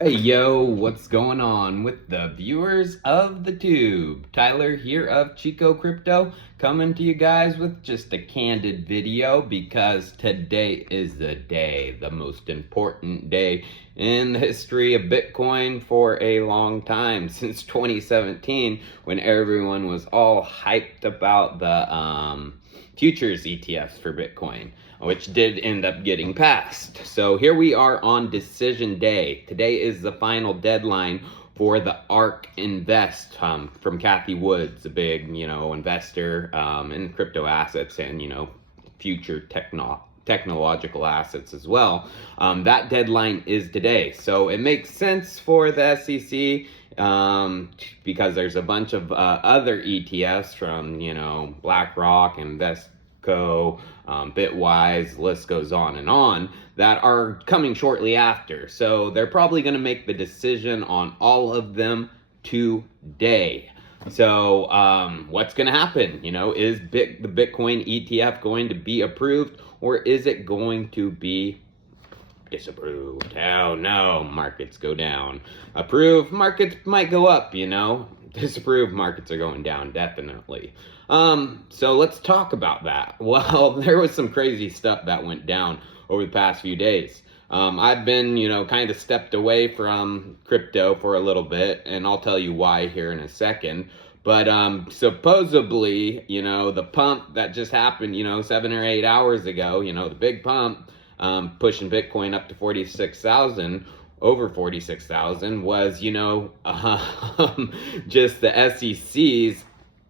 Hey yo, what's going on with the viewers of the tube? Tyler here of Chico Crypto, coming to you guys with just a candid video because today is the day, the most important day in the history of Bitcoin for a long time, since 2017, when everyone was all hyped about the futures ETFs for Bitcoin, which did end up getting passed. So here we are on decision day. Today is the final deadline for the Ark Invest from Kathy Woods, a big, investor in crypto assets and, future technological assets as well. That deadline is today. So it makes sense for the SEC because there's a bunch of other ETFs from, BlackRock, Investco, Bitwise, list goes on, that are coming shortly after. So they're probably going to make the decision on all of them today. So what's going to happen? Is the Bitcoin ETF going to be approved, or is it going to be disapproved? Oh no, markets go down. Approved, markets might go up, Disapproved, markets are going down, definitely. So let's talk about that. Well, there was some crazy stuff that went down over the past few days. I've been, kind of stepped away from crypto for a little bit, and I'll tell you why here in a second. But supposedly, the pump that just happened, 7 or 8 hours ago, the big pump, pushing Bitcoin up to 46,000, over 46,000, was, just the SEC's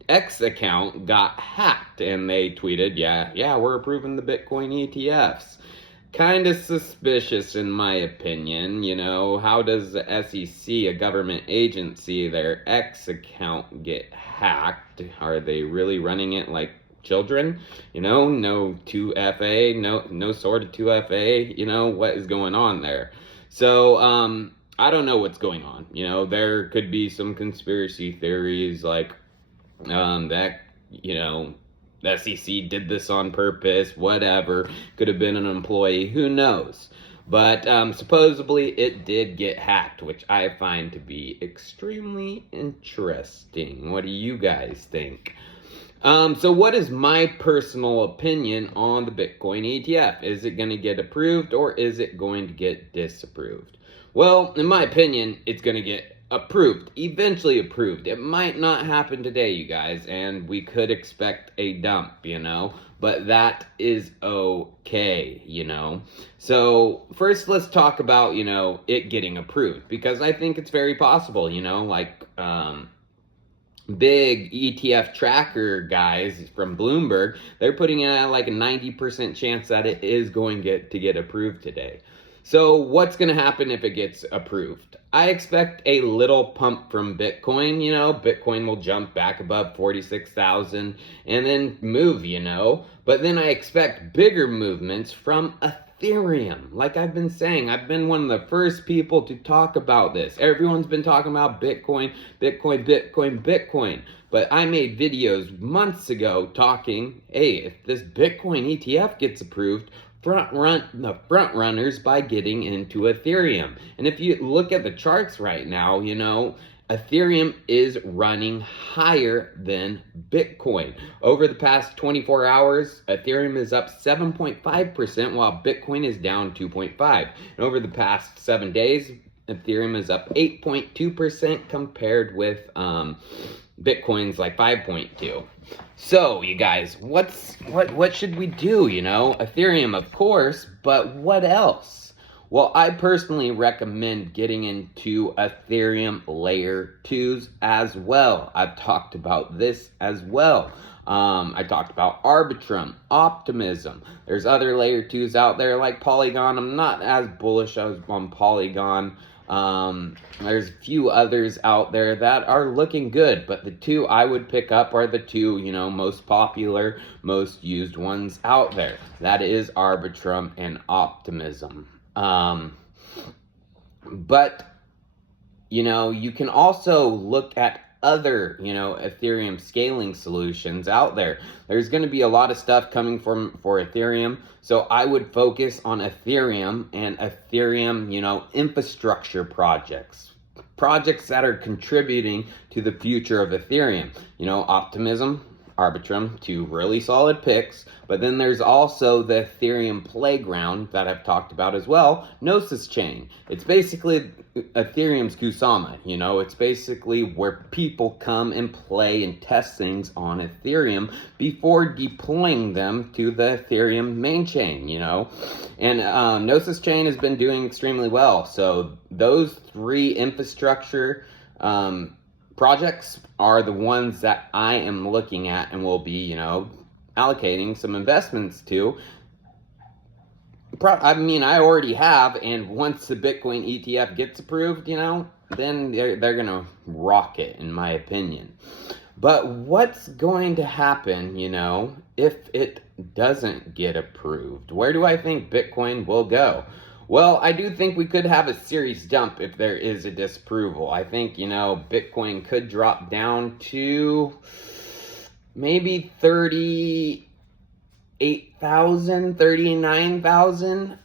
X account got hacked, and they tweeted, yeah, we're approving the Bitcoin ETFs. Kind of suspicious in my opinion. How does the SEC, a government agency, their X account get hacked? Are they really running it like children? No 2FA, no sort of 2FA, what is going on there? So, I don't know what's going on. There could be some conspiracy theories like, that, the SEC did this on purpose, whatever, could have been an employee, who knows? But supposedly it did get hacked, which I find to be extremely interesting. What do you guys think? So what is my personal opinion on the Bitcoin ETF? Is it going to get approved, or is it going to get disapproved? Well, in my opinion, it's going to get approved, eventually approved. It might not happen today, you guys, and we could expect a dump, but that is okay. So first let's talk about, it getting approved, because I think it's very possible, big ETF tracker guys from Bloomberg, they're putting it at like a 90% chance that it is going to get approved today. So what's going to happen if it gets approved? I expect a little pump from Bitcoin. Bitcoin will jump back above 46,000 and then move, But then I expect bigger movements from Ethereum. Like I've been saying, I've been one of the first people to talk about this. Everyone's been talking about Bitcoin. But I made videos months ago talking, hey, if this Bitcoin ETF gets approved, the front runners by getting into Ethereum. And if you look at the charts right now, Ethereum is running higher than Bitcoin. Over the past 24 hours, Ethereum is up 7.5%, while Bitcoin is down 2.5%. And over the past 7 days, Ethereum is up 8.2% compared with Bitcoin's like 5.2. So, you guys, what should we do, Ethereum, of course, but what else? Well, I personally recommend getting into Ethereum layer 2s as well. I've talked about this as well. I talked about Arbitrum, Optimism. There's other layer 2s out there like Polygon. I'm not as bullish as on Polygon. There's a few others out there that are looking good, but the two I would pick up are the two, most popular, most used ones out there. That is Arbitrum and Optimism. But, you can also look at other, Ethereum scaling solutions out there. There's going to be a lot of stuff coming for Ethereum. So I would focus on Ethereum and Ethereum, infrastructure projects. Projects that are contributing to the future of Ethereum. Optimism, Arbitrum, two really solid picks, but then there's also the Ethereum playground that I've talked about as well, Gnosis Chain. It's basically Ethereum's Kusama, it's basically where people come and play and test things on Ethereum before deploying them to the Ethereum main chain, and Gnosis Chain has been doing extremely well. So those three infrastructure projects are the ones that I am looking at and will be, allocating some investments to. I already have, and once the Bitcoin ETF gets approved, then they're gonna rock it, in my opinion. But what's going to happen, if it doesn't get approved? Where do I think Bitcoin will go? Well, I do think we could have a serious dump if there is a disapproval. I think, Bitcoin could drop down to maybe 38,000, 39,000.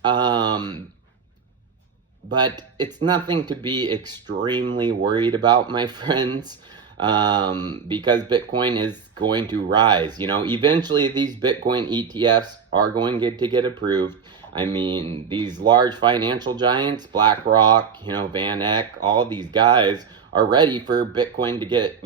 But it's nothing to be extremely worried about, my friends, because Bitcoin is going to rise. Eventually these Bitcoin ETFs are going to get approved. I mean, these large financial giants, BlackRock, Van Eck, all these guys are ready for Bitcoin to get,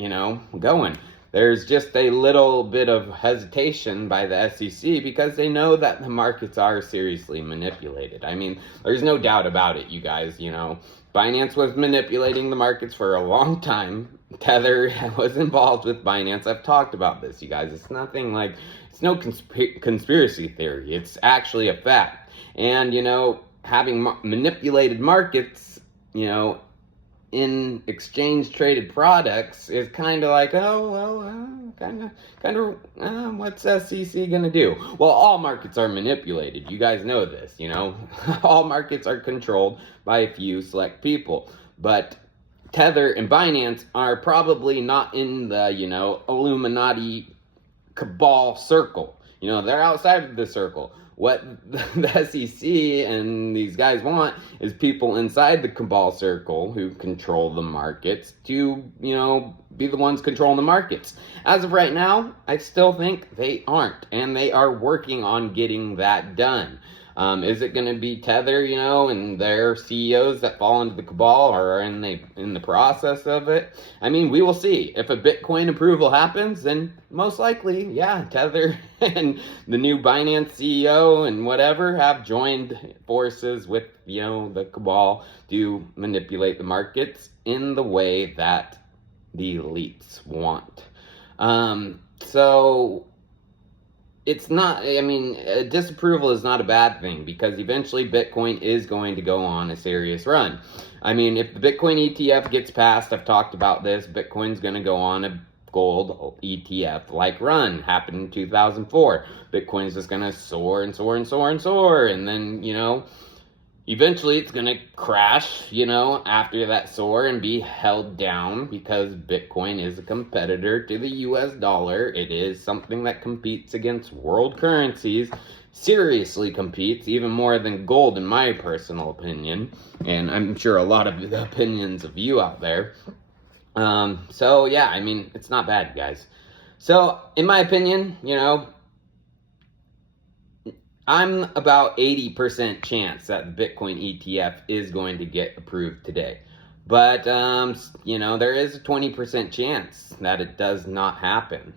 going. There's just a little bit of hesitation by the SEC because they know that the markets are seriously manipulated. I mean, there's no doubt about it, you guys, Binance was manipulating the markets for a long time. Tether was involved with Binance. I've talked about this, you guys. It's nothing like, it's no conspiracy theory. It's actually a fact. And, having manipulated markets, in exchange traded products is kind of like, what's SEC gonna do? Well, all markets are manipulated. You guys know this, all markets are controlled by a few select people. But Tether and Binance are probably not in the, Illuminati cabal circle. They're outside of the circle. What the SEC and these guys want is people inside the cabal circle who control the markets to, be the ones controlling the markets. As of right now, I still think they aren't, and they are working on getting that done. Is it going to be Tether, and their CEOs that fall into the cabal or are in the process of it? I mean, we will see. If a Bitcoin approval happens, then most likely, yeah, Tether and the new Binance CEO and whatever have joined forces with, the cabal to manipulate the markets in the way that the elites want. So it's not, disapproval is not a bad thing because eventually Bitcoin is going to go on a serious run. I mean, if the Bitcoin ETF gets passed, I've talked about this, Bitcoin's going to go on a gold ETF like run. Happened in 2004. Bitcoin's just going to soar and soar and soar and soar. And then, eventually it's going to crash, after that soar and be held down because Bitcoin is a competitor to the US dollar. It is something that competes against world currencies, seriously competes, even more than gold in my personal opinion. And I'm sure a lot of the opinions of you out there. So yeah, it's not bad, guys. So in my opinion, I'm about 80% chance that the Bitcoin ETF is going to get approved today. But, there is a 20% chance that it does not happen.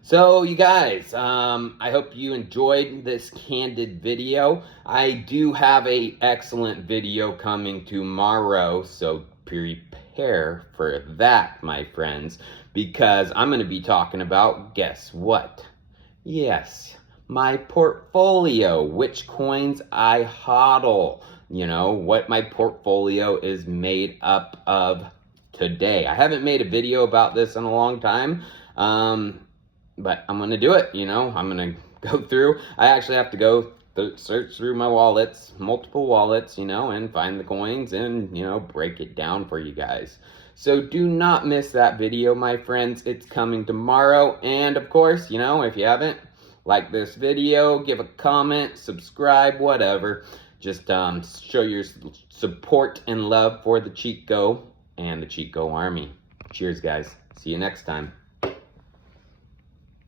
So, you guys, I hope you enjoyed this candid video. I do have an excellent video coming tomorrow, so prepare for that, my friends, because I'm going to be talking about, guess what? Yes, my portfolio, which coins I hodl, what my portfolio is made up of today. I haven't made a video about this in a long time, but I'm going to do it, I'm going to go through. I actually have to go search through my wallets, multiple wallets, and find the coins and, break it down for you guys. So do not miss that video, my friends. It's coming tomorrow. And of course, if you haven't, like this video, give a comment, subscribe, whatever. Just show your support and love for the Chico and the Chico Army. Cheers, guys. See you next time.